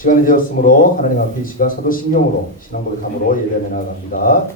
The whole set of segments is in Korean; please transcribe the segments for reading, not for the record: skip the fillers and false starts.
시간이 되었으므로 하나님 앞에 이 시간 사도신경으로 신앙고백함으로 예배해 나갑니다.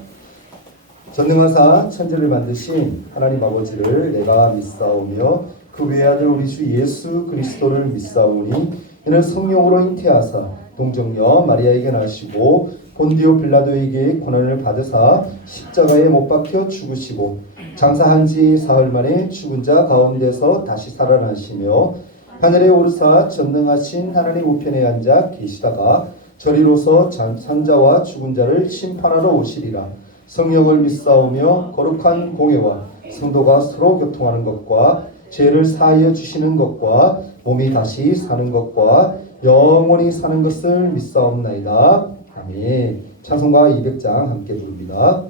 전능하사 천지를 만드신 하나님 아버지를 내가 믿사오며 그 외아들 우리 주 예수 그리스도를 믿사오니 이는 성령으로 잉태하사 동정녀 마리아에게 나시고 본디오 빌라도에게 고난을 받으사 십자가에 못 박혀 죽으시고 장사한 지 사흘 만에 죽은 자 가운데서 다시 살아나시며 하늘에 오르사 전능하신 하나님 우편에 앉아 계시다가 저리로서 산자와 죽은 자를 심판하러 오시리라. 성령을 믿사오며 거룩한 공예와 성도가 서로 교통하는 것과 죄를 사하여 주시는 것과 몸이 다시 사는 것과 영원히 사는 것을 믿사옵나이다. 아멘. 찬송가 200장 함께 부릅니다.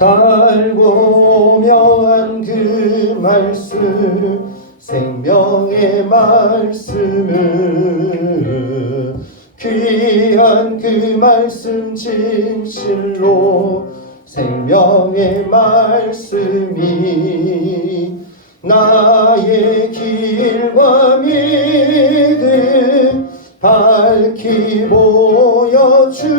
달고 묘한 그 말씀 생명의 말씀을 귀한 그 말씀 진실로 생명의 말씀이 나의 길과 믿음 밝히 보여주니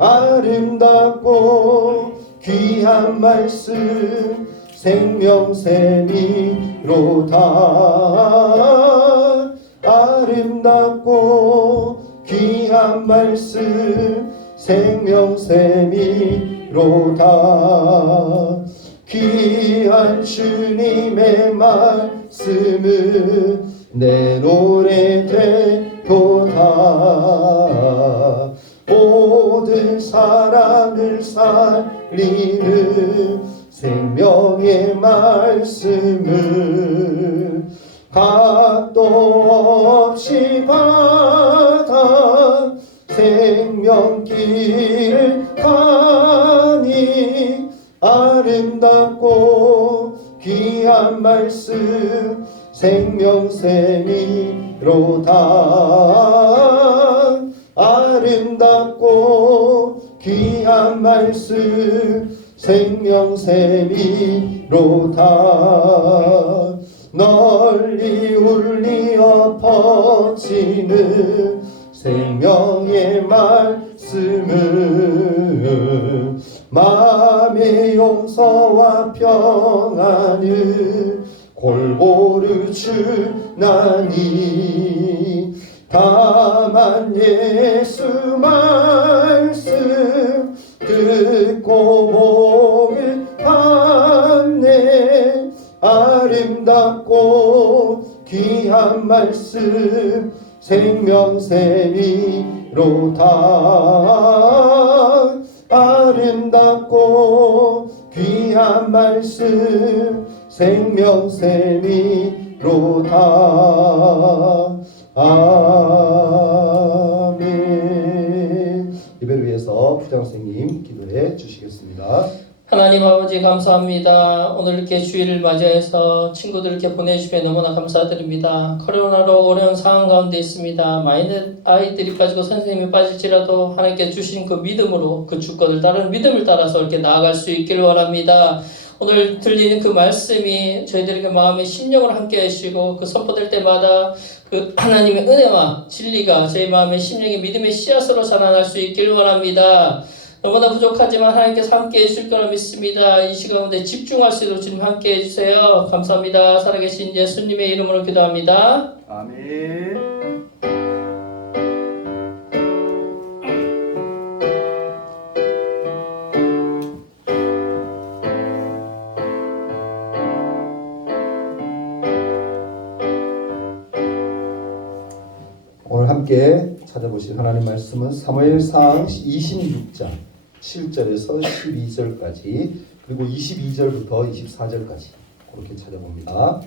아름답고 귀한 말씀 생명샘이로다. 아름답고 귀한 말씀 생명샘이로다. 귀한 주님의 말씀은 내 노래 되도다. 모든 사람을 살리는 생명의 말씀을 값도 없이 받아 생명길을 가니 아름답고 귀한 말씀 생명샘이로다. 아름답고 귀한 말씀 생명샘이로다. 널리 울리어 퍼지는 생명의 말씀은 마음의 용서와 평안을 골고루 주나니 다만 예수 말씀 듣고 복을 받네. 아름답고 귀한 말씀 생명샘이로다. 아름답고 귀한 말씀 생명샘이로다. 아멘. 예배를 위해서 부장 선생님 기도해 주시겠습니다. 하나님 아버지 감사합니다. 오늘 이렇게 주일을 맞이해서 친구들 이렇게 보내주시면 너무나 감사드립니다. 코로나로 어려운 상황 가운데 있습니다. 많은 아이들이 빠지고 선생님이 빠질지라도 하나님께 주신 그 믿음으로 그 주권을 따르는 믿음을 따라서 이렇게 나아갈 수 있기를 원합니다. 오늘 들리는 그 말씀이 저희들에게 마음의 심령을 함께 하시고 그 선포될 때마다 그 하나님의 은혜와 진리가 저희 마음의 심령의 믿음의 씨앗으로 자라날 수 있기를 원합니다. 너무나 부족하지만 하나님께서 함께 해주실 거라 믿습니다. 이 시간 가운데 집중할 수 있도록 주님 함께 해주세요. 감사합니다. 살아계신 예수님의 이름으로 기도합니다. 아멘. 오늘 함께 찾아보실 하나님 말씀은 사무엘상 26장 7절에서 12절까지 그리고 22절부터 24절까지 그렇게 찾아봅니다.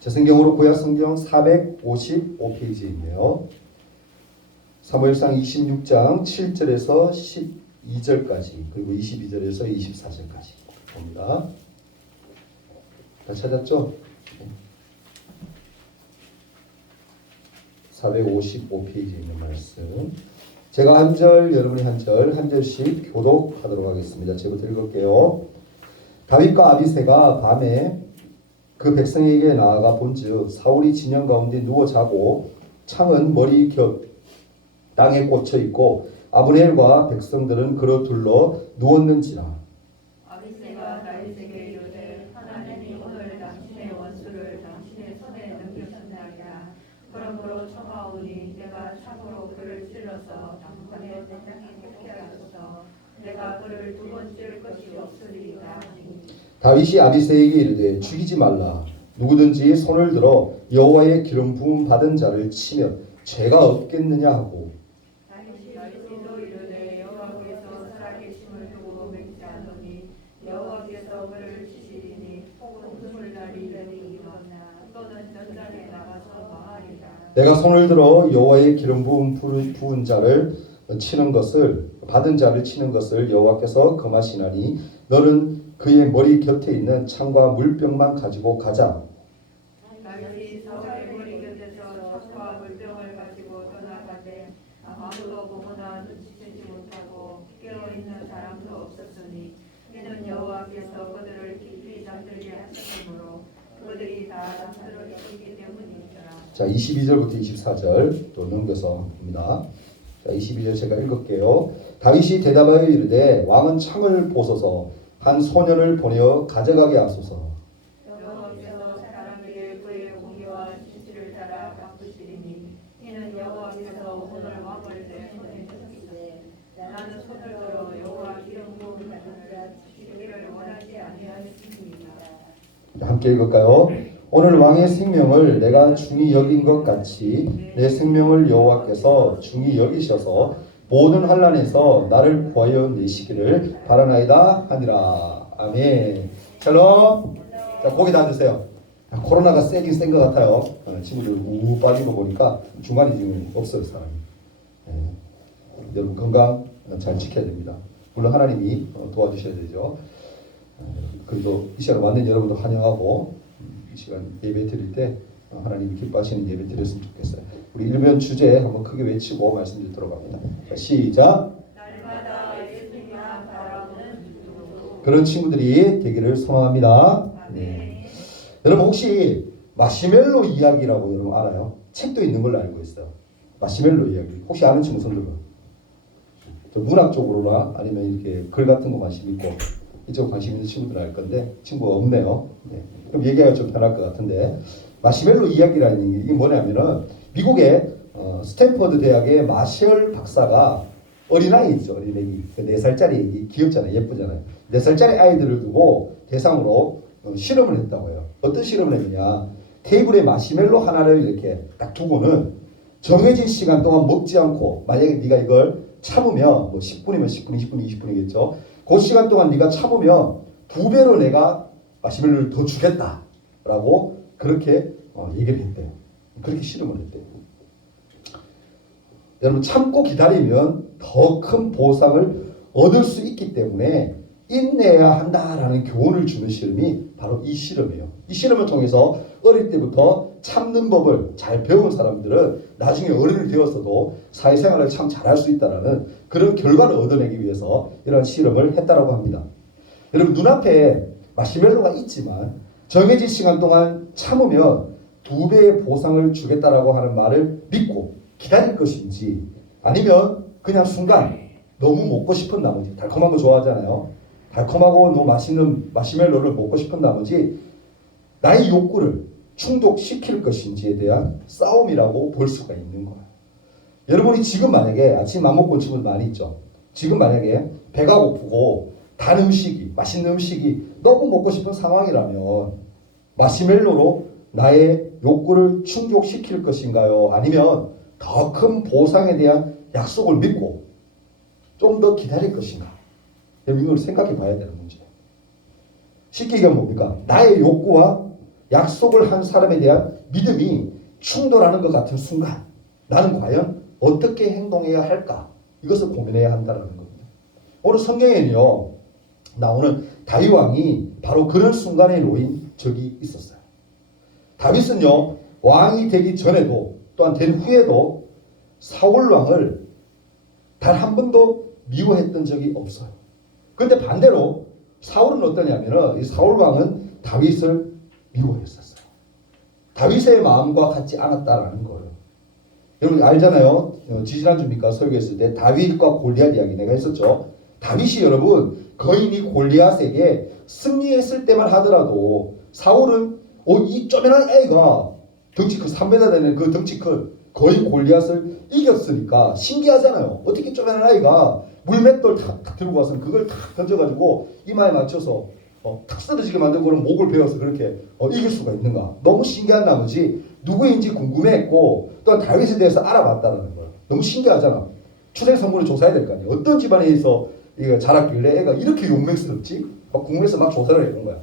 제 성경으로 구약 성경 455페이지인데요. 사무엘상 26장 7절에서 12절까지 그리고 22절에서 24절까지 봅니다. 다 찾았죠? 455페이지에 있는 말씀. 제가 한 절, 여러분이 한 절, 한 절씩 교독하도록 하겠습니다. 제부터 읽을게요. 다윗과 아비새가 밤에 그 백성에게 나아가 본즉 사울이 진영 가운데 누워 자고 창은 머리 곁 땅에 꽂혀 있고 아브넬과 백성들은 그로 둘러 누웠는지라. 아비새가 다윗에게 이르되 하나님이 오늘 당신의 원수를 당신의 손에 넘겨준다리라. 그러므로 청하오니 내가 창으로 그를 찔러서 당번에 내 땅에 꽂게 하소서. 내가 그를 두 번 찔 것이 없으리이다. 다윗이 아비새에게 이르되 죽이지 말라. 누구든지 손을 들어 여호와의 기름 부음 받은 자를 치면 죄가 없겠느냐 하고. 다윗도 이르되 여호와께서 살아계심을 두고 맹세하노니 여호와께서 그를 치시리니 혹은 눈물 날이 되리이거나 또는 전장에 나가서 망하리라. 내가 손을 들어 여호와의 기름 부은 자를 치는 것을 받은 자를 치는 것을 여호와께서 금하시나니 너는 그의 머리 곁에 있는 창과 물병만 가지고 가자. 다윗이 사울의 머리 곁에서 창과 물병을 가지고 떠나가되 아무도 보거나 눈치채지 못하고 깨어있는 사람도 없었으니 이는 여호와께서 그들을 깊이 잠들게 하셨으므로 그들이 다 잠들어 있기 때문이니라. 자, 22절부터 24절 또 넘겨서 봅니다. 자, 22절 제가 읽을게요. 다윗이 대답하여 이르되 왕은 창을 보소서 한 소년을 보내어 가져가게 하소서. 여호와께서 사람에게 그의 공의와 진실을 따라 갚으시리니 이는 여호와께서 오늘 왕을 내 손에 주시되 나는 손을 들어 여호와 기름 부음을 받은 자 치기를 원하지 아니하였습니다. 함께 읽을까요? 오늘 왕의 생명을 내가 중히 여긴 것 같이 내 생명을 여호와께서 중히 여기셔서 모든 환난에서 나를 구하여 내시기를 바라나이다 하니라. 아멘. 샬롬. 자, 고기 다 드세요. 코로나가 세긴 센 것 같아요. 친구들 우 빠진 거 보니까 중간이 지금 없어요, 사람이. 여러분 건강 잘 지켜야 됩니다. 물론 하나님이 도와주셔야 되죠. 그래도 이 시간 왔는 여러분도 환영하고 이 시간 예배 드릴 때 하나님이 기뻐하시는 예배 드렸으면 좋겠어요. 우리 일면 주제 한번 크게 외치고 말씀 듣도록 합니다. 자, 시작. 날마다 예수님만 바라보는 주도. 그런 친구들이 되기를 소망합니다. 네. 여러분 혹시 마시멜로 이야기라고 여러분 알아요? 책도 있는 걸로 알고 있어요. 마시멜로 이야기. 혹시 아는 친구 손 들어. 문학 쪽으로나 아니면 이렇게 글 같은 거 관심 있고 이쪽 관심 있는 친구들 알 건데 친구가 없네요. 네. 그럼 얘기하기가 좀 편할 것 같은데 마시멜로 이야기라는 게 이게 뭐냐면은 미국의 스탠퍼드 대학의 마셜 박사가 어린아이죠. 어린애기. 4살짜리 애기. 귀엽잖아요. 예쁘잖아요. 4살짜리 아이들을 두고 대상으로 실험을 했다고 해요. 어떤 실험을 했느냐. 테이블에 마시멜로 하나를 이렇게 딱 두고는 정해진 시간 동안 먹지 않고 만약에 네가 이걸 참으면 뭐 10분이면 10분, 20분, 20분이겠죠. 그 시간 동안 네가 참으면 2배로 내가 마시멜로를 더 주겠다라고 그렇게 얘기를 했대요. 그렇게 실험을 했대요. 여러분 참고 기다리면 더 큰 보상을 얻을 수 있기 때문에 인내해야 한다라는 교훈을 주는 실험이 바로 이 실험이에요. 이 실험을 통해서 어릴 때부터 참는 법을 잘 배운 사람들은 나중에 어른이 되었어도 사회생활을 참 잘할 수 있다라는 그런 결과를 얻어내기 위해서 이런 실험을 했다라고 합니다. 여러분 눈앞에 마시멜로가 있지만 정해진 시간 동안 참으면 2배의 보상을 주겠다라고 하는 말을 믿고 기다릴 것인지 아니면 그냥 순간 너무 먹고 싶은 나머지 달콤한 거 좋아하잖아요. 달콤하고 너무 맛있는 마시멜로를 먹고 싶은 나머지 나의 욕구를 충족시킬 것인지에 대한 싸움이라고 볼 수가 있는 거예요. 여러분이 지금 만약에 아침 안 먹고 온 친구들 많이 있죠. 지금 만약에 배가 고프고 단 음식이 맛있는 음식이 너무 먹고 싶은 상황이라면 마시멜로로 나의 욕구를 충족시킬 것인가요? 아니면 더 큰 보상에 대한 약속을 믿고 좀 더 기다릴 것인가? 이걸 생각해 봐야 되는 문제예요. 쉽게 얘기하면 뭡니까? 나의 욕구와 약속을 한 사람에 대한 믿음이 충돌하는 것 같은 순간 나는 과연 어떻게 행동해야 할까? 이것을 고민해야 한다는 겁니다. 오늘 성경에는요. 나오는 다윗 왕이 바로 그런 순간에 놓인 적이 있었어요. 다윗은요. 왕이 되기 전에도 또한 된 후에도 사울 왕을 단 한 번도 미워했던 적이 없어요. 근데 반대로 사울은 어떠냐면은 이 사울 왕은 다윗을 미워했었어요. 다윗의 마음과 같지 않았다라는 거예요. 여러분 알잖아요. 지지난주입니까? 설교했을 때 다윗과 골리앗 이야기 내가 했었죠. 다윗이 여러분 거인이 골리앗에게 승리했을 때만 하더라도 사울은 이 쪼매난 애가 덩치 큰 3m 되는 그 덩치 큰 거인 골리앗을 이겼으니까 신기하잖아요. 어떻게 쪼매난 아이가 물맷돌 탁 들고 와서 그걸 탁 던져가지고 이마에 맞춰서 탁 쓰러지게 만들고 목을 베어서 그렇게 이길 수가 있는가. 너무 신기한 나머지 누구인지 궁금해했고 또한 다윗에 대해서 알아봤다는 거예요. 너무 신기하잖아. 출생 성분을 조사해야 될 거 아니에요. 어떤 집안에서 이거 자랐길래 애가 이렇게 용맹스럽지? 막 궁금해서 막 조사를 해본 거야.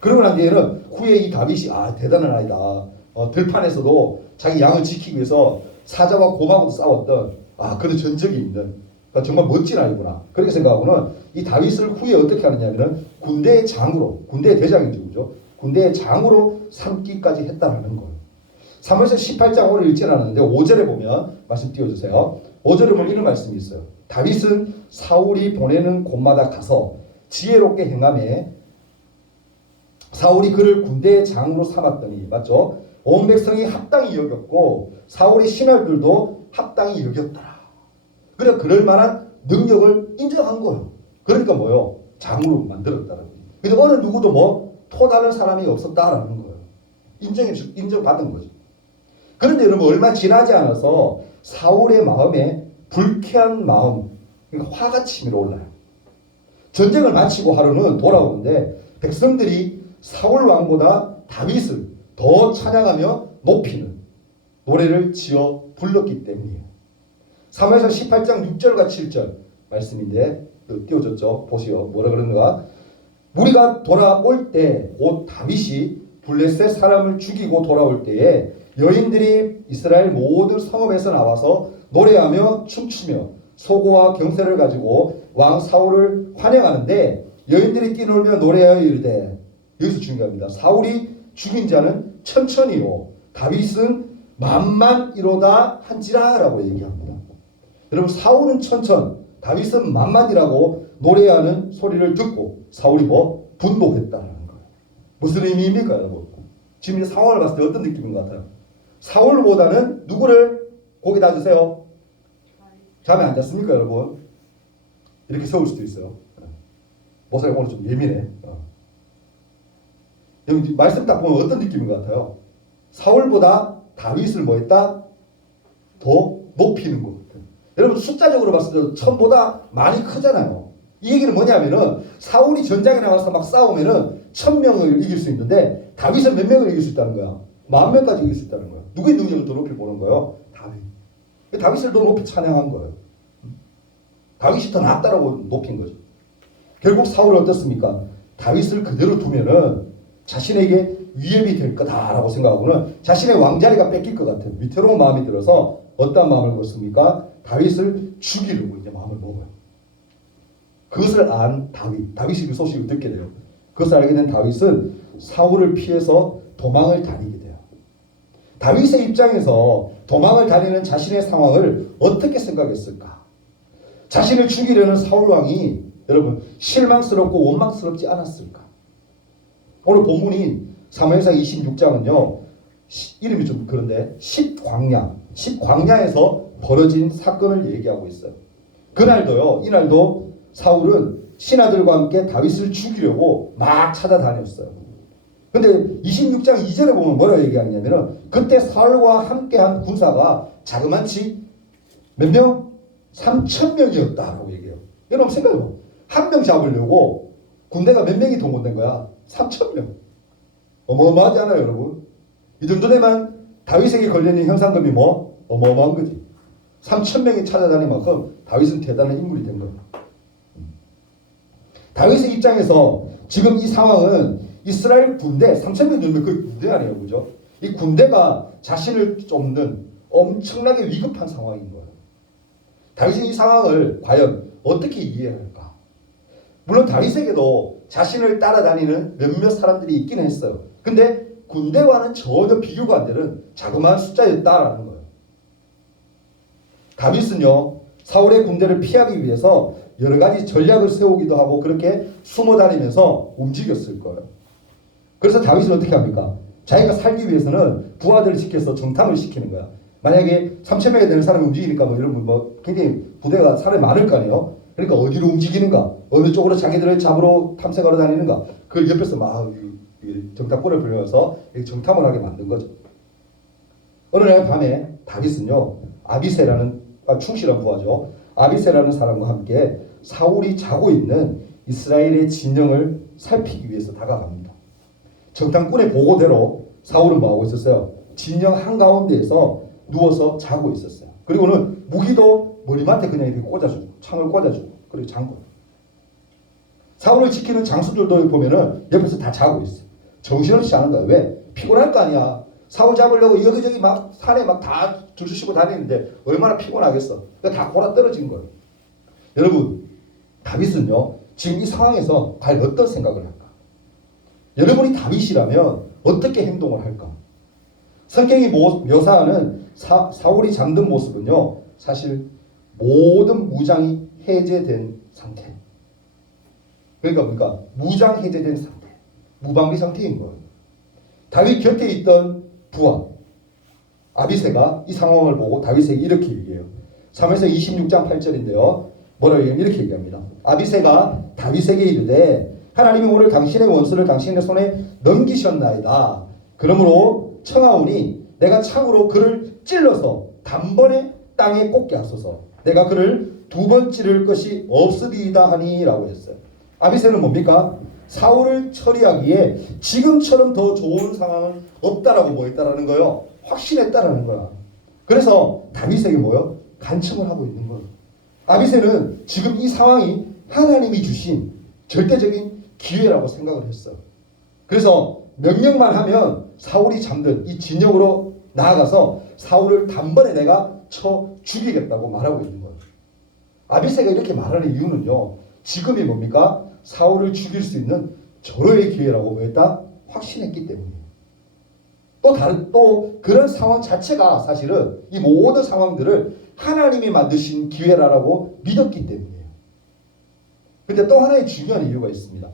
그러고 난 뒤에는 후에 이 다윗이 대단한 아이다. 들판에서도 자기 양을 지키기 위해서 사자와 곰하고도 싸웠던 그런 전적이 있는 정말 멋진 아이구나. 그렇게 생각하고는 이 다윗을 후에 어떻게 하느냐면은 군대의 장으로, 군대의 대장이죠, 그죠? 군대의 장으로 삼기까지 했다라는 거예요. 사무엘상 18장 오늘 읽지 않았는데 5절에 보면 말씀 띄워주세요. 5절에 보면 이런 말씀이 있어요. 다윗은 사울이 보내는 곳마다 가서 지혜롭게 행하며 사울이 그를 군대의 장으로 삼았더니 맞죠? 온 백성이 합당히 여겼고 사울의 신하들도 합당히 여겼더라. 그래 그럴 만한 능력을 인정한 거예요. 그러니까 뭐요? 장으로 만들었다는 거예요. 근데 어느 누구도 또 다른 사람이 없었다라는 거예요. 인정받은 거죠. 그런데 여러분 얼마 지나지 않아서 사울의 마음에 불쾌한 마음, 그러니까 화가 치밀어 올라요. 전쟁을 마치고 하루는 돌아오는데 백성들이 사울 왕보다 다윗을 더 찬양하며 높이는 노래를 지어 불렀기 때문이에요. 사무엘상 18장 6절과 7절 말씀인데 띄워졌죠. 보시오. 뭐라 그러는가? 우리가 돌아올 때 곧 다윗이 블레셋 사람을 죽이고 돌아올 때에 여인들이 이스라엘 모든 성읍에서 나와서 노래하며 춤추며 소고와 경세를 가지고 왕 사울을 환영하는데 여인들이 뛰놀며 노래하여 이르되 여기서 중요합니다. 사울이 죽인 자는 천천히요 다윗은 만만이로다 한지라 라고 얘기합니다. 여러분 사울은 천천 다윗은 만만이라고 노래하는 소리를 듣고 사울이 분노했다는 거예요. 무슨 의미입니까 여러분? 지금 이 상황을 봤을 때 어떤 느낌인 것 같아요? 사울보다는 누구를 고기 놔주세요. 잠에 안 잤습니까 여러분? 이렇게 세울 수도 있어요. 모사가 오늘 좀 예민해. 여러분 말씀 딱 보면 어떤 느낌인 것 같아요? 사울보다 다윗을 했다? 더 높이는 것 같아요. 여러분 숫자적으로 봤을 때 1000보다 많이 크잖아요. 이 얘기는 뭐냐면은 사울이 전장에 나가서 막 싸우면은 1000명을 이길 수 있는데 다윗은 몇 명을 이길 수 있다는 거야? 10,000명까지 이길 수 있다는 거야. 누구의 능력을 더 높이 보는 거예요? 다윗. 다윗을 더 높이 찬양한 거예요. 다윗이 더 낫다라고 높인 거죠. 결국 사울은 어떻습니까? 다윗을 그대로 두면은 자신에게 위협이 될 거다라고 생각하고는 자신의 왕자리가 뺏길 것 같아요. 위태로운 마음이 들어서 어떤 마음을 먹습니까? 다윗을 죽이려고 이제 마음을 먹어요. 그것을 안 다윗이 그 소식을 듣게 돼요. 그것을 알게 된 다윗은 사울을 피해서 도망을 다니게 돼요. 다윗의 입장에서 도망을 다니는 자신의 상황을 어떻게 생각했을까? 자신을 죽이려는 사울 왕이 여러분 실망스럽고 원망스럽지 않았을까? 오늘 본문인 사무엘상 26장은요. 이름이 좀 그런데 10광야에서 벌어진 사건을 얘기하고 있어요. 그날도요. 이날도 사울은 신하들과 함께 다윗을 죽이려고 막 찾아다녔어요. 근데 26장 2절에 보면 뭐라고 얘기하냐면은 그때 사울과 함께한 군사가 자그만치 몇 명? 3,000명이었다라고 얘기해요. 여러분 생각해봐. 한 명 잡으려고 군대가 몇 명이 동원된 거야? 3,000명. 어마어마하지 않아요 여러분? 이 정도 되면 다윗에게 걸려있는 형상금이 어마어마한 거지. 3,000명이 찾아다닐 만큼 다윗은 대단한 인물이 된 겁니다. 다윗의 입장에서 지금 이 상황은 이스라엘 군대 3,000명 정도 그 군대 아니에요, 그죠? 이 군대가 자신을 쫓는 엄청나게 위급한 상황인 거예요. 다윗은 이 상황을 과연 어떻게 이해할까? 물론 다윗에게도 자신을 따라다니는 몇몇 사람들이 있긴 했어요. 근데 군대와는 전혀 비교가 안 되는 자그마한 숫자였다라는 거예요. 다윗은요 사울의 군대를 피하기 위해서 여러 가지 전략을 세우기도 하고 그렇게 숨어 다니면서 움직였을 거예요. 그래서 다윗은 어떻게 합니까? 자기가 살기 위해서는 부하들을 지켜서 정탐을 시키는 거야. 만약에 3,000명이 되는 사람이 움직이니까 뭐 이런 뭐 굉장히 부대가 사람이 많을 거 아니에요. 그러니까 어디로 움직이는가, 어느 쪽으로 자기들을 잡으러 탐색하러 다니는가, 그걸 옆에서 막 정탐꾼을 불러서 정탐을 하게 만든 거죠. 어느 날 밤에 다윗은요, 아비새라는 충실한 부하죠. 아비새라는 사람과 함께 사울이 자고 있는 이스라엘의 진영을 살피기 위해서 다가갑니다. 정탐꾼의 보고대로 사울은 뭐하고 있었어요? 진영 한가운데에서 누워서 자고 있었어요. 그리고는 무기도 머리맡에 그냥 이렇게 꽂아주고 창을 꽂아주고 그리고 잠궈. 사울을 지키는 장수들도 보면은 옆에서 다 자고 있어요. 정신없이 자는 거야. 왜? 피곤할 거 아니야. 사울 잡으려고 여기저기 막 산에 막 다 줄을 서고 다니는데 얼마나 피곤하겠어. 그러니까 다 골아 떨어진 거예요. 여러분, 다윗은요 지금 이 상황에서 과연 어떤 생각을 할까? 여러분이 다윗이라면 어떻게 행동을 할까? 성경이 묘사하는 사울이 잠든 모습은요 사실 모든 무장이 해제된 상태. 그러니까 무장 해제된 상태, 무방비 상태인 거예요. 다윗 곁에 있던 부하 아비새가 이 상황을 보고 다윗에게 이렇게 얘기해요. 사무엘상 26장 8절인데요. 뭐라고 얘기하면 이렇게 얘기합니다. 아비새가 다윗에게 이르되 하나님이 오늘 당신의 원수를 당신의 손에 넘기셨나이다. 그러므로 청하오니 내가 창으로 그를 찔러서 단번에 땅에 꽂게 하소서. 내가 그를 두 번 찌를 것이 없으리이다 하니라고 했어요. 아비새는 뭡니까? 사울을 처리하기에 지금처럼 더 좋은 상황은 없다라고 뭐 했다라는 거예요. 확신했다라는 거야. 그래서 다윗에게 뭐요? 간청을 하고 있는 거예요. 아비새는 지금 이 상황이 하나님이 주신 절대적인 기회라고 생각을 했어요. 그래서 명령만 하면 사울이 잠든 이 진영으로 나아가서 사울을 단번에 내가 쳐 죽이겠다고 말하고 있는 거예요. 아비새가 이렇게 말하는 이유는요. 지금이 뭡니까? 사울을 죽일 수 있는 절호의 기회라고 뭐했다? 확신했기 때문이에요. 또 그런 상황 자체가 사실은 이 모든 상황들을 하나님이 만드신 기회라고 믿었기 때문이에요. 근데 또 하나의 중요한 이유가 있습니다.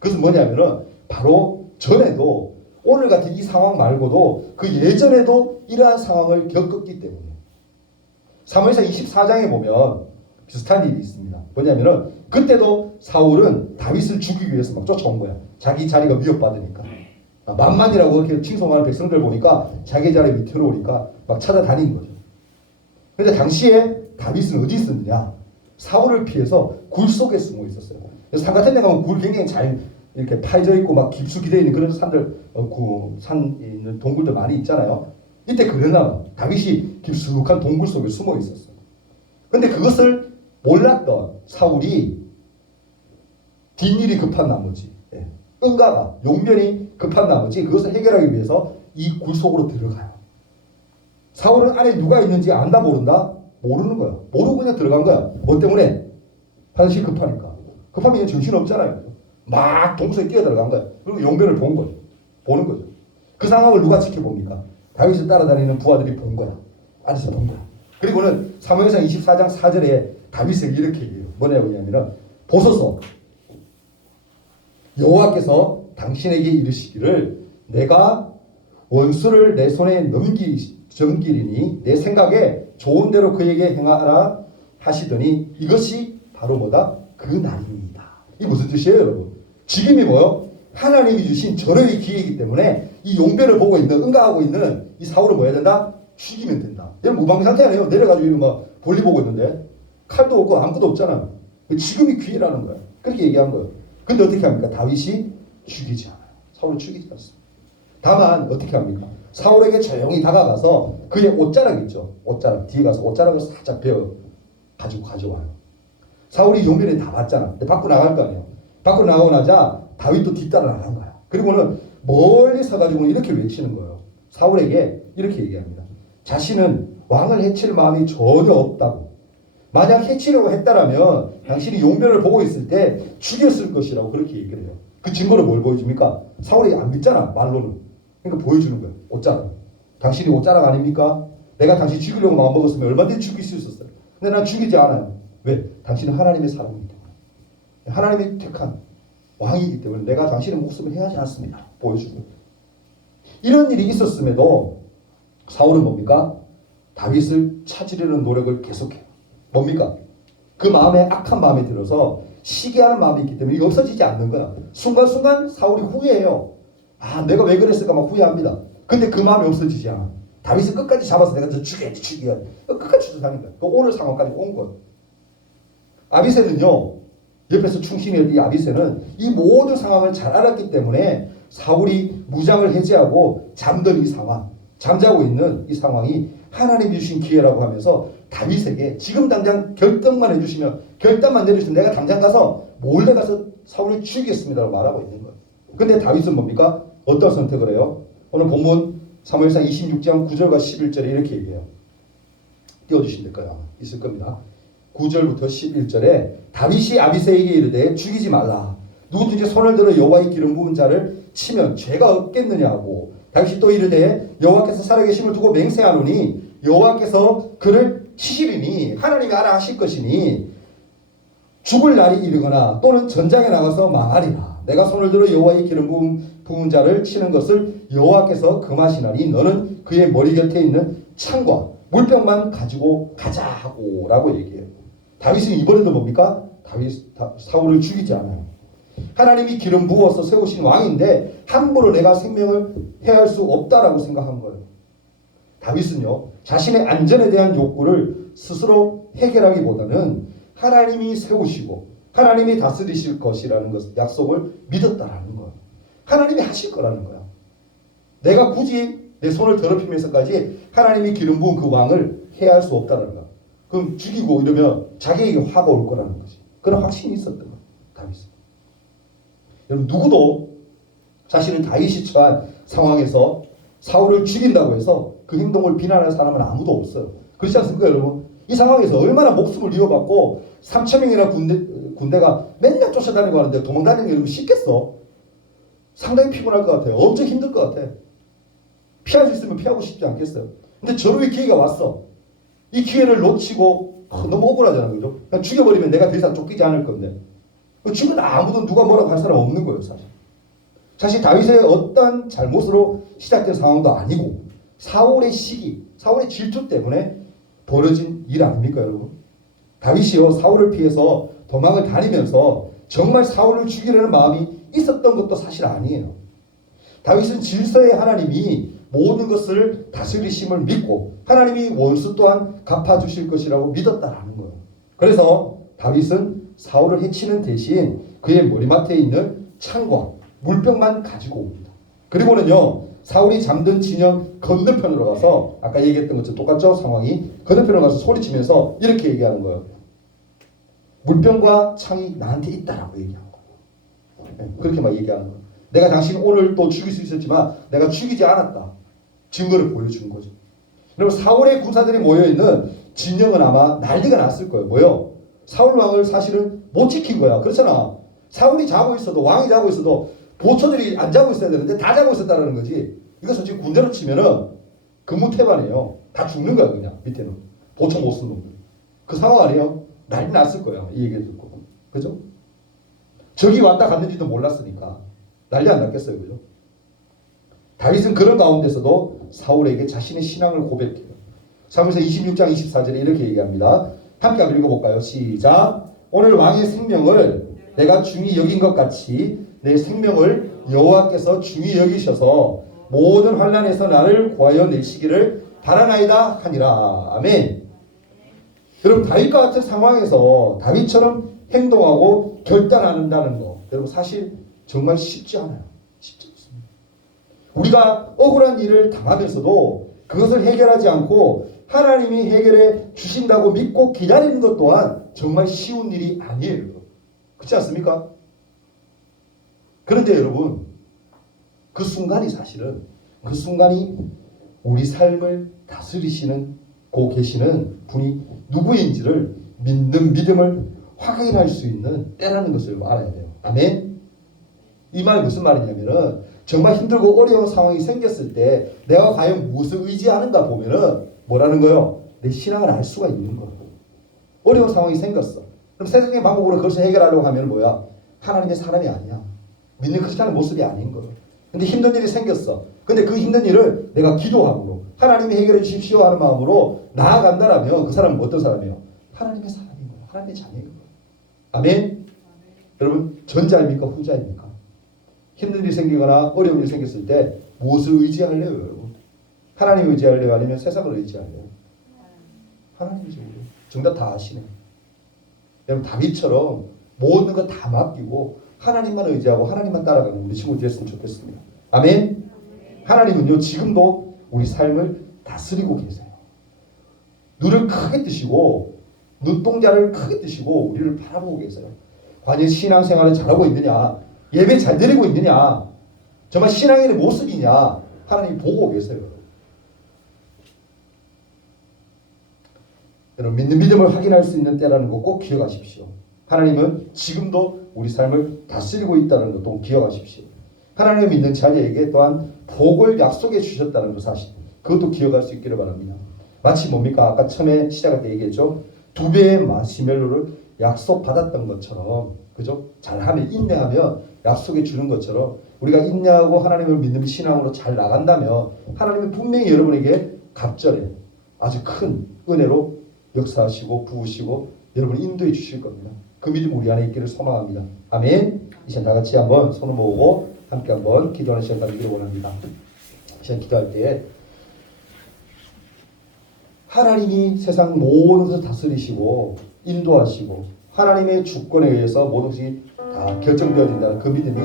그것은 뭐냐면은 바로 전에도 오늘 같은 이 상황 말고도 그 예전에도 이러한 상황을 겪었기 때문이에요. 사무엘상 24장에 보면 비슷한 일이 있습니다. 뭐냐면은 그때도 사울은 다윗을 죽이기 위해서 막 쫓아온 거야. 자기 자리가 위협받으니까. 만만이라고 이렇게 칭송하는 백성들 보니까 자기 자리 밑으로 오니까 막 찾아다닌 거죠. 그런데 당시에 다윗은 어디 있었느냐? 사울을 피해서 굴 속에 숨어 있었어요. 그래서 산 같은 데 가면 굴 굉장히 잘 이렇게 파져 있고 막 깊숙이 되어 있는 그런 산들, 산에 있는 동굴들 많이 있잖아요. 이때 그러나 다윗이 깊숙한 동굴 속에 숨어 있었어요. 근데 그것을 몰랐던 사울이 뒷일이 급한 나머지, 응가가 용변이 급한 나머지 그것을 해결하기 위해서 이 굴 속으로 들어가요. 사울은 안에 누가 있는지 안다 모른다? 모르는 거야. 모르고 그냥 들어간 거야. 뭐 때문에? 화장실 급하니까. 급하면 정신 없잖아요. 막 동굴에 뛰어 들어간 거야. 그리고 용변을 본 거죠. 보는 거죠. 그 상황을 누가 지켜봅니까? 다윗을 따라다니는 부하들이 본 거야. 안에서 본 거야. 그리고는 사무엘상 24장 4절에 다윗에게 이렇게 얘기해요. 뭐냐고 하냐면은 보소서 여호와께서 당신에게 이르시기를 내가 원수를 내 손에 넘기리니 내 생각에 좋은 대로 그에게 행하라 하시더니 이것이 바로 뭐다? 그 날입니다. 이게 무슨 뜻이에요, 여러분? 지금이 뭐요? 하나님이 주신 절호의 기회이기 때문에 이 용변을 보고 있는, 응가하고 있는 이 사울을 뭐 해야 된다? 죽이면 된다. 얘는 무방비 상태 아니에요. 내려가지고 이런 막 볼일 보고 있는데 칼도 없고 아무것도 없잖아. 지금이 기회라는 거야. 그렇게 얘기한 거예요. 근데 어떻게 합니까? 다윗이 죽이지 않아요. 사울을 죽이지 않습니다. 다만 어떻게 합니까? 사울에게 조용히 다가가서 그의 옷자락 있죠. 옷자락 뒤에 가서 옷자락을 살짝 베어 가지고 가져와요. 사울이 용변에 다 봤잖아. 근데 밖으로 나갈 거 아니에요. 밖으로 나가고 나자 다윗도 뒤따라 나간 거야. 그리고는 멀리 서가지고 이렇게 외치는 거예요. 사울에게 이렇게 얘기합니다. 자신은 왕을 해칠 마음이 전혀 없다고. 만약 해치려고 했다라면 당신이 용변을 보고 있을 때 죽였을 것이라고 그렇게 얘기를 해요. 그 증거를 뭘 보여줍니까? 사울이 안 믿잖아, 말로는. 그러니까 보여주는 거예요. 옷자락. 당신이 옷자락 아닙니까? 내가 당신 죽이려고 마음먹었으면 얼마든지 죽일 수 있었어요. 근데 근데 난 죽이지 않아요. 왜? 당신은 하나님의 사람이기 때문에. 하나님이 택한 왕이기 때문에 내가 당신의 목숨을 해하지 않습니다. 보여주고. 이런 일이 있었음에도 사울은 뭡니까? 다윗을 찾으려는 노력을 계속해요. 뭡니까? 그 마음에 악한 마음이 들어서 시기하는 마음이 있기 때문에 이게 없어지지 않는 거야. 순간순간 사울이 후회해요. 아, 내가 왜 그랬을까 막 후회합니다. 근데 그 마음이 없어지지 않아. 다윗을 끝까지 잡아서 내가 저 죽여야지. 끝까지 쫓아다닌 거야. 오늘 상황까지 온 거예요. 아비새는요, 옆에서 충신이었던 이 아비새는 이 모든 상황을 잘 알았기 때문에 사울이 무장을 해제하고 잠든 이 상황, 잠자고 있는 이 상황이 하나님이 주신 기회라고 하면서 다윗에게 지금 당장 결단만 해주시면, 결단만 내려주시면 내가 당장 가서 몰래 가서 사울을 죽이겠습니다라고 말하고 있는 거예요. 근데 다윗은 뭡니까? 어떤 선택을 해요? 오늘 본문 사무엘상 26장 9절과 11절에 이렇게 얘기해요. 띄워주시면 될 거예요. 있을 겁니다. 9절부터 11절에 다윗이 아비새에게 이르되 죽이지 말라. 누구든지 손을 들어 여호와의 기름 부은 자를 치면 죄가 없겠느냐고. 다윗이 또 이르되 여호와께서 살아계심을 두고 맹세하노니 여호와께서 그를 치시리니 하나님이 알아 하실 것이니 죽을 날이 이르거나 또는 전장에 나가서 망하리라. 내가 손을 들어 여호와의 기름 부은 자를 치는 것을 여호와께서 금하시나니 너는 그의 머리 곁에 있는 창과 물병만 가지고 가자고 라고 얘기해요. 다윗은 이번에도 뭡니까? 사울을 죽이지 않아요. 하나님이 기름 부어서 세우신 왕인데 함부로 내가 생명을 해할 수 없다라고 생각한 거예요. 다윗은요, 자신의 안전에 대한 욕구를 스스로 해결하기보다는 하나님이 세우시고 하나님이 다스리실 것이라는 약속을 믿었다라는 거예요. 하나님이 하실 거라는 거야. 내가 굳이 내 손을 더럽히면서까지 하나님이 기름 부은 그 왕을 해할 수 없다는 거야. 그럼 죽이고 이러면 자기에게 화가 올 거라는 거지. 그런 확신이 있었던 거야, 다윗은. 여러분, 누구도 자신은 다윗이 처한 상황에서 사울을 죽인다고 해서 그 행동을 비난할 사람은 아무도 없어요. 그렇지 않습니까, 여러분? 이 상황에서 얼마나 목숨을 잃어받고 3,000명이나 군대가 맨날 쫓아다니고 하는데 도망다니는 게 여러분 쉽겠어? 상당히 피곤할 것 같아요. 엄청 힘들 것 같아. 피할 수 있으면 피하고 싶지 않겠어요? 근데 저놈의 기회가 왔어. 이 기회를 놓치고 너무 억울하잖아요. 그죠? 그냥 죽여버리면 내가 더 이상 쫓기지 않을 건데. 죽은 아무도 누가 뭐라고 할 사람 없는 거예요, 사실. 사실 다윗의 어떤 잘못으로 시작된 상황도 아니고 사울의 시기, 사울의 질투 때문에 벌어진 일 아닙니까, 여러분? 다윗이요, 사울을 피해서 도망을 다니면서 정말 사울을 죽이려는 마음이 있었던 것도 사실 아니에요. 다윗은 질서의 하나님이 모든 것을 다스리심을 믿고 하나님이 원수 또한 갚아주실 것이라고 믿었다라는 거예요. 그래서 다윗은 사울을 해치는 대신 그의 머리맡에 있는 창과 물병만 가지고 옵니다. 그리고는요, 사울이 잠든 진영 건너편으로 가서 아까 얘기했던 것처럼 똑같죠? 상황이 건너편으로 가서 소리치면서 이렇게 얘기하는 거예요. 물병과 창이 나한테 있다라고 얘기하는 거예요. 그렇게 막 얘기하는 거예요. 내가 당신 오늘 또 죽일 수 있었지만 내가 죽이지 않았다. 증거를 보여주는 거죠. 여러분, 사울의 군사들이 모여있는 진영은 아마 난리가 났을 거예요. 뭐요? 사울 왕을 사실은 못 지킨 거야. 그렇잖아. 사울이 자고 있어도, 왕이 자고 있어도 보초들이 안 자고 있어야 되는데 다 자고 있었다는 거지. 이거 솔직히 군대로 치면은 근무태반이에요. 다 죽는 거야, 그냥 밑에는. 보초 못 쓰는 놈들. 그 상황 아니에요? 난리 났을 거야. 이 얘기 듣고. 그죠? 적이 왔다 갔는지도 몰랐으니까 난리 안 났겠어요. 그죠? 다윗은 그런 가운데서도 사울에게 자신의 신앙을 고백해요. 사무엘상 26장 24절에 이렇게 얘기합니다. 함께 한번 읽어볼까요? 시작. 오늘 왕의 생명을 내가 중히 여긴 것 같이 내 생명을 여호와께서 중히 여기셔서 모든 환난에서 나를 구하여 내시기를 바라나이다 하니라. 아멘. 여러분, 다윗과 같은 상황에서 다윗처럼 행동하고 결단한다는 거, 여러분 사실 정말 쉽지 않아요. 쉽지 않습니다. 우리가 억울한 일을 당하면서도 그것을 해결하지 않고 하나님이 해결해 주신다고 믿고 기다리는 것 또한 정말 쉬운 일이 아니에요. 그렇지 않습니까? 그런데 여러분, 그 순간이 사실은 그 순간이 우리 삶을 다스리시고 계시는 분이 누구인지를 믿는 믿음을 확인할 수 있는 때라는 것을 알아야 돼요. 아멘. 이 말이 무슨 말이냐면은 정말 힘들고 어려운 상황이 생겼을 때 내가 과연 무엇을 의지하는가 보면은 뭐라는 거요? 내 신앙을 알 수가 있는 거예요. 어려운 상황이 생겼어. 그럼 세상의 방법으로 그것을 해결하려고 하면 뭐야? 하나님의 사람이 아니야. 믿는 크리스찬의 모습이 아닌 거야. 근데 힘든 일이 생겼어. 근데 그 힘든 일을 내가 기도함으로 하나님이 해결해 주십시오 하는 마음으로 나아간다라면 그 사람은 어떤 사람이에요? 하나님의 사람인 거야. 하나님의 자녀인 거야. 아멘? 여러분 전자입니까? 후자입니까? 힘든 일이 생기거나 어려운 일이 생겼을 때 무엇을 의지할래요? 여러분? 하나님 의지할래요? 아니면 세상을 의지할래요? 하나님이죠. 정답 다 아시네. 여러분 다윗처럼 모든 거 다 맡기고 하나님만 의지하고 하나님만 따라가는 우리 친구 되었으면 좋겠습니다. 아멘? 하나님은요 지금도 우리 삶을 다스리고 계세요. 눈을 크게 뜨시고 눈동자를 크게 뜨시고 우리를 바라보고 계세요. 과연 신앙생활을 잘하고 있느냐, 예배 잘 드리고 있느냐, 정말 신앙인의 모습이냐 하나님 보고 계세요. 여러분 믿는 믿음을 확인할 수 있는 때라는 거 꼭 기억하십시오. 하나님은 지금도 우리 삶을 다스리고 있다는 것도 기억하십시오. 하나님을 믿는 자녀에게 또한 복을 약속해 주셨다는 그 사실, 그것도 기억할 수 있기를 바랍니다. 마치 뭡니까? 아까 처음에 시작할 때 얘기했죠. 2배의 마시멜로를 약속받았던 것처럼, 그죠? 잘하면, 인내하면 약속해 주는 것처럼 우리가 인내하고 하나님을 믿는 신앙으로 잘 나간다면 하나님은 분명히 여러분에게 갑절에 아주 큰 은혜로 역사하시고 부으시고 여러분을 인도해 주실 겁니다. 그 믿음 우리 안에 있기를 소망합니다. 아멘. 이 시간 다 같이 한번 손을 모으고 함께 한번 기도하는 시간 가지기를 원합니다. 이 시간 기도할 때 하나님이 세상 모든 것을 다스리시고 인도하시고 하나님의 주권에 의해서 모든 것이 다 결정되어진다는 그 믿음이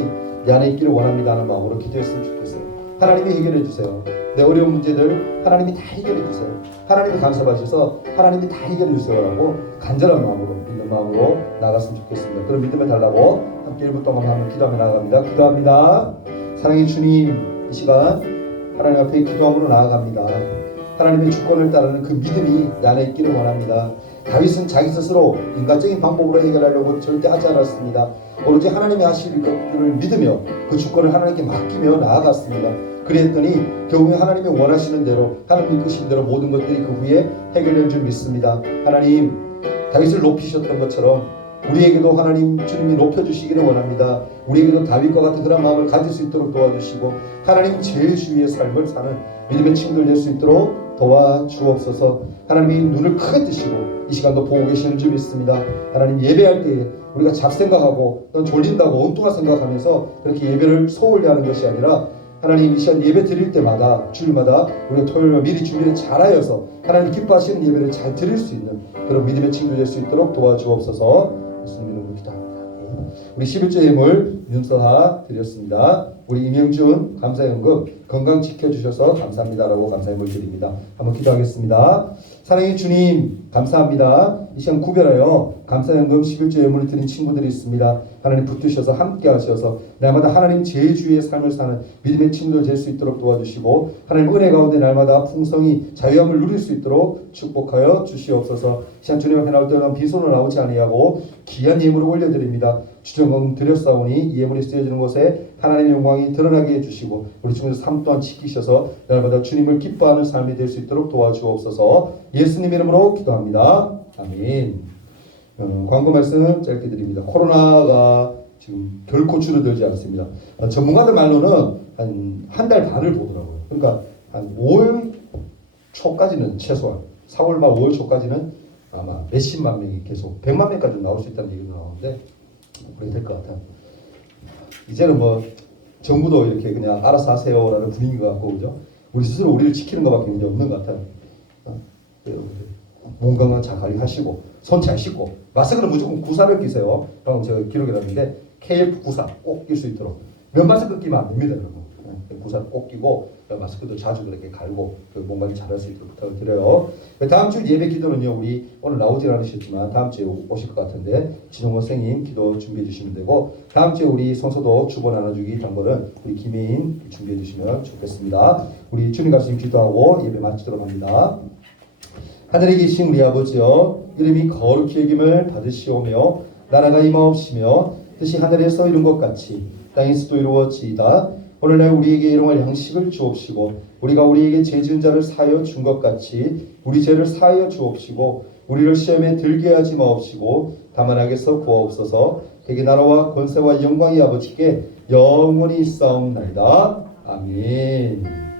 내 안에 있기를 원합니다 하는 마음으로 기도했으면 좋겠어요. 하나님이 해결해 주세요. 내 어려운 문제들 하나님이 다 해결해 주세요. 하나님이 감사받으셔서 하나님이 다 해결해 주세요라고 간절한 마음으로 믿는 마음으로 나갔으면 좋겠습니다. 그런 믿음을 달라고 함께 1분 동안 한번 기도하며 나아갑니다. 기도합니다. 사랑의 주님, 이 시간 하나님 앞에 기도함으로 나아갑니다. 하나님의 주권을 따르는 그 믿음이 내 안에 있기를 원합니다. 다윗은 자기 스스로 인간적인 방법으로 해결하려고 절대 하지 않았습니다. 오로지 하나님이 하실 것들을 믿으며 그 주권을 하나님께 맡기며 나아갔습니다. 그랬더니 결국에 하나님이 원하시는 대로 하나님이 이끄신 대로 모든 것들이 그 후에 해결된 줄 믿습니다. 하나님 다윗을 높이셨던 것처럼 우리에게도 하나님 주님이 높여주시기를 원합니다. 우리에게도 다윗과 같은 그런 마음을 가질 수 있도록 도와주시고 하나님 제일주의의 삶을 사는 믿음의 친구들 될 수 있도록 도와주옵소서. 하나님이 눈을 크게 뜨시고 이 시간도 보고 계시는 줄 믿습니다. 하나님 예배할 때에 우리가 잡생각하고 또는 졸린다고 엉뚱한 생각하면서 그렇게 예배를 소홀히 하는 것이 아니라 하나님 이 시간 예배 드릴 때마다 주일마다 우리가 토요일에 미리 준비를 잘하여서 하나님 기뻐하시는 예배를 잘 드릴 수 있는 그런 믿음의 친구 될 수 있도록 도와주옵소서. 예수님 이름으로 기도합니다. 우리 11조 예물 윤서하 드렸습니다. 우리 임영준 감사연금 건강 지켜주셔서 감사합니다라고 감사의 물 드립니다. 한번 기도하겠습니다. 사랑의 주님 감사합니다. 이 시간 구별하여 감사연금 11조 예물을 드린 친구들이 있습니다. 하나님 붙드셔서 함께 하셔서 날마다 하나님 제주의 삶을 사는 믿음의 친구들 될 수 있도록 도와주시고 하나님 은혜 가운데 날마다 풍성히 자유함을 누릴 수 있도록 축복하여 주시옵소서. 이 시간 주님 앞에 나올 때는 빈손으로 나오지 아니하고 귀한 예물을 올려드립니다. 주정금 드렸사오니 이 예물이 쓰여지는 곳에 하나님의 영광이 드러나게 해주시고 우리 중에서 삶 또한 지키셔서 날마다 주님을 기뻐하는 삶이 될 수 있도록 도와주옵소서. 예수님 이름으로 기도합니다. 아멘. 광고 말씀 짧게 드립니다. 코로나가 지금 결코 줄어들지 않습니다. 전문가들 말로는 한 달 반을 보더라고요. 그러니까 한 5월 초까지는 최소한 4월 말 5월 초까지는 아마 몇십만 명이 계속 100만 명까지 나올 수 있다는 얘기가 나오는데 그렇게 될 것 같아요. 이제는 뭐 정부도 이렇게 그냥 알아서 하세요라는 분위기 같고 그죠? 우리 스스로 우리를 지키는 것밖에 이제 없는 것 같아요. 몸 건강 잘 관리하시고 손 잘 씻고 마스크는 무조건 94를 끼세요. 방금 제가 기록해 놨는데 KF94 꼭 낄 수 있도록 면 마스크 끼면 안 됩니다. 여러분. 94 꼭 끼고 마스크도 자주 그렇게 갈고 몸 관리 잘할 수 있도록 부탁을 드려요. 다음 주 예배 기도는요. 우리 오늘 나오진 않으셨지만 다음 주에 오실 것 같은데 진홍원 선생님 기도 준비해 주시면 되고 다음 주에 우리 성서도 주보 나눠주기 당번은 우리 김혜인 준비해 주시면 좋겠습니다. 우리 주님 가수님 기도하고 예배 마치도록 합니다. 하늘에 계신 우리 아버지여 이름이 거룩히 여김을 받으시오며 나라가 임하옵시며 뜻이 하늘에서 이룬 것 같이 땅에서도 이루어지이다. 오늘날 우리에게 일용할 양식을 주옵시고 우리가 우리에게 죄 지은 자를 사하여 준 것 같이 우리 죄를 사하여 주옵시고 우리를 시험에 들게 하지 마옵시고 다만 악에서 구하옵소서. 대개 나라와 권세와 영광이 아버지께 영원히 있사옵나이다. 아멘.